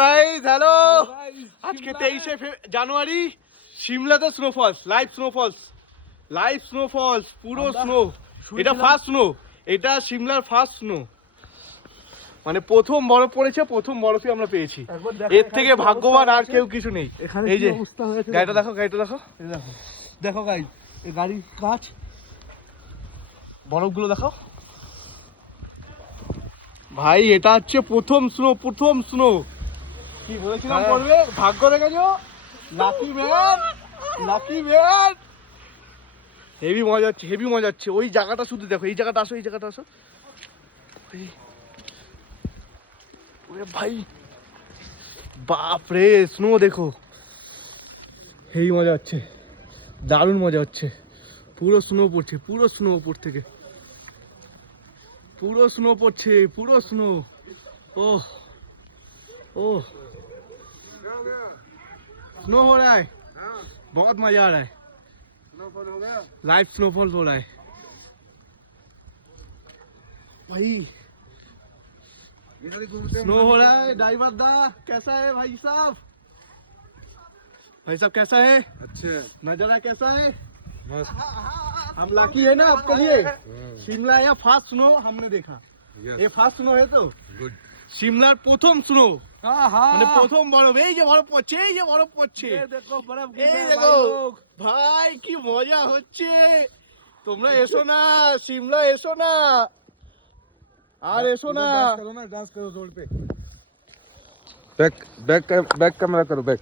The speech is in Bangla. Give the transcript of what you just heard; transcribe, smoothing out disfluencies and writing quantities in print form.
গাইস হ্যালো, আজকে 23শে জানুয়ারি সিমলাতে স্নোফলস, লাইভ স্নোফলস, পুরো স্নো। এটা ফার্স্ট স্নো, এটা সিমলার ফার্স্ট স্নো, মানে প্রথম বরফ পড়েছে, প্রথম বরফই আমরা পেয়েছি। এর থেকে ভাগ্যবান আর কেউ কিছু নেই। এই যে গাড়িটা দেখো, গাড়িটা দেখো, দেখো দেখো গাইস, এই গাড়ির কাঁচ, বরফগুলো দেখো ভাই। এটা হচ্ছে প্রথম স্নো, প্রথম স্নো। কি বলেছিলাম করবে, ভাগ্য দেখেছো, lucky man, lucky man. Heavy মজা হচ্ছে, হেভি মজা হচ্ছে। ওই জায়গাটা শুধু দেখো, এই জায়গাটা আসো, এই জায়গাটা আসো। ওরে ভাই বাপ রে, স্নো দেখো, হেভি মজা হচ্ছে, দারুণ মজা হচ্ছে। পুরো স্নো পড়ছে, পুরো স্নো উপর থেকে, পুরো স্নো পড়ছে, পুরো স্নো। ओह ओह स्नो हो रहा है, बहुत मजा आ रहा है। स्नोफॉल हो गया, लाइव स्नोफॉल हो रहा है भाई। स्नो हो रहा है। ड्राइवर दा कैसा है भाई साहब, भाई साहब कैसा है? अच्छा नजारा कैसा है? मस्त। हम लाकी है ना आपके लिए। शिमला या फास्ट स्नो हमने देखा, ये फास्ट स्नो है तो गुड। সিমলার প্রথম স্নো, মানে প্রথম বরফ। এই যে বরফ পড়ছে, এই যে বরফ পড়ছে, দেখো বরফ, এই দেখো ভাই, কি মজা হচ্ছে। তোমরা এসো না, সিমলা এসো না, আর এসো না। डांस करो ना, डांस करो रोड पे। बैक बैक बैक कैमरा करो, बैक।